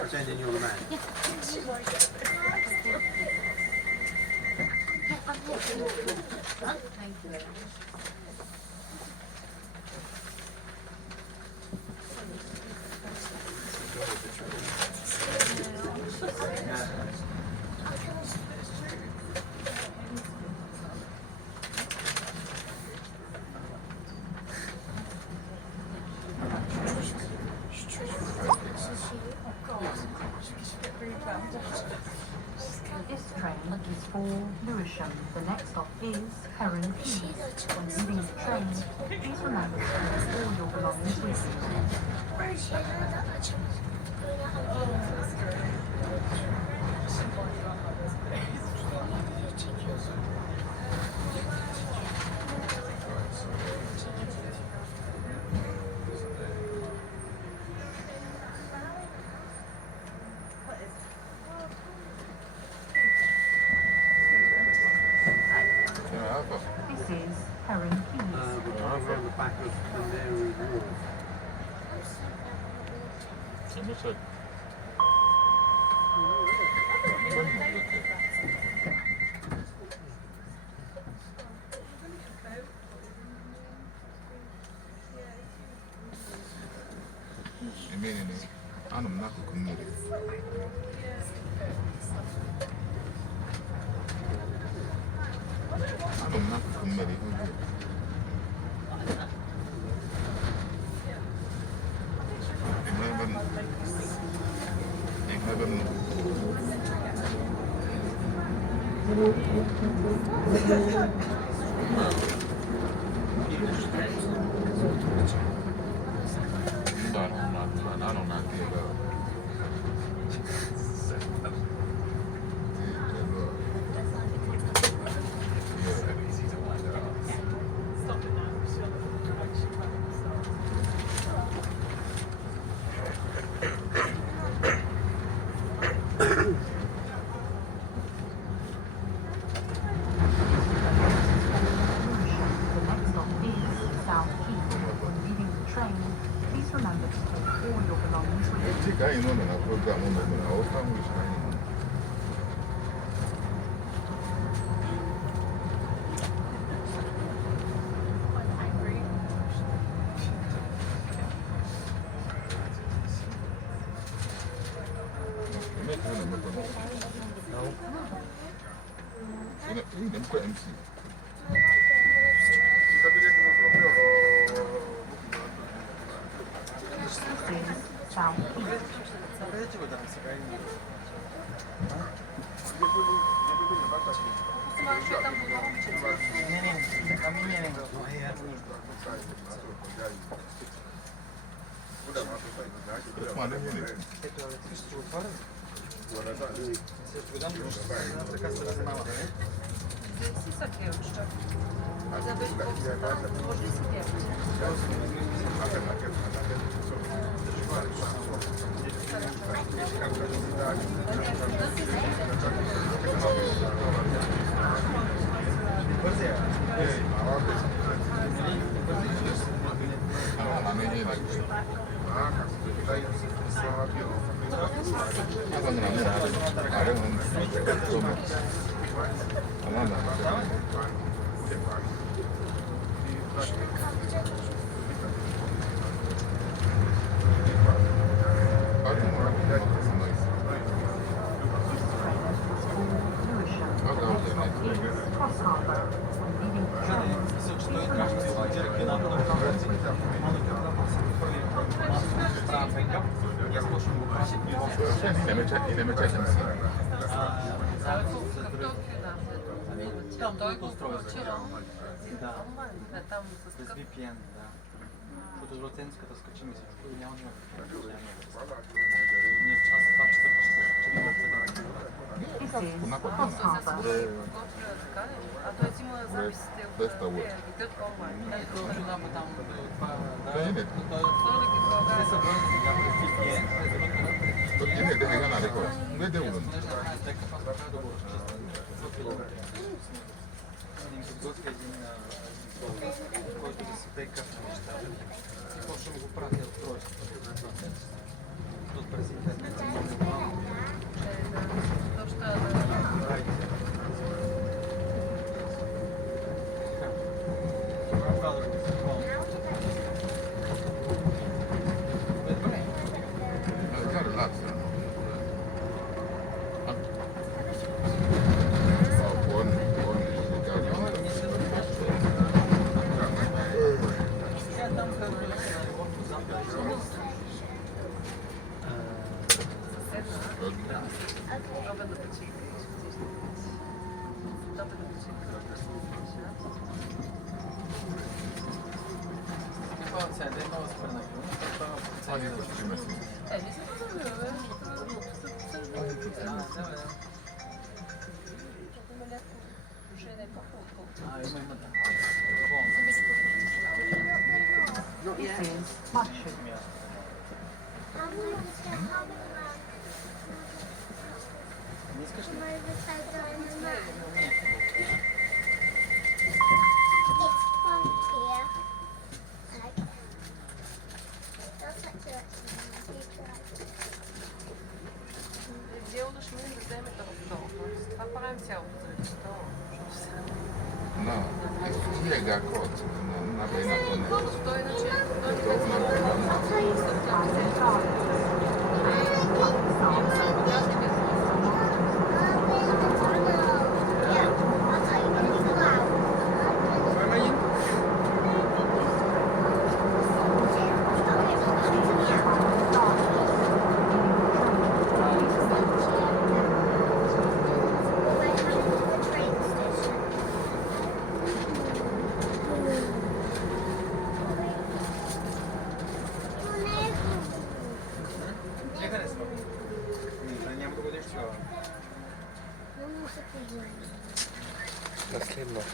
Pretending you're the man. This train is for Lewisham. The next stop is Heron Keys. When leaving the train, please remember to take all your belongings with you. This is Heron Keys. We're over on the back of Canary Wharf. Anam n'akụkụ mmiri. Anọ m n'akụkụ mmiri oge. Ebe m nọ. Mba, anọ na nke ebe a. Dịka anyị nọ na program nọ na ọfa nwere anyị nọ. Ini bukan MC. Без VPN, да. Защото с Ротенската скачим и всичко и няма никакво. Ние в час, 2 часа ще скачим от 7. А той си има записите от идет онлайн. Това жена там, това, да. Те са броени сега през VPN. Vede che canale qua? Vede uno. Не знаю, дека па така добро чисто. 100 километра. Един подготвя един който да си бекъп на нещата. И после му го пратя устройството на това седмица. Тут през интернет си много малко. Dosta Già relaxa. Buon Dobar da počekaj. Dobar da počekaj. Какво оценка? Има възпренакване. Nisam to zanimljivo. Има да. This is mushroom. Не искаш ли? Дело ще мине да вземе това. Това правим цялото заради стола. No, spiega cosa, non avevo una Просто той иначе... Няма да бъдеш цяла. Das Leben noch.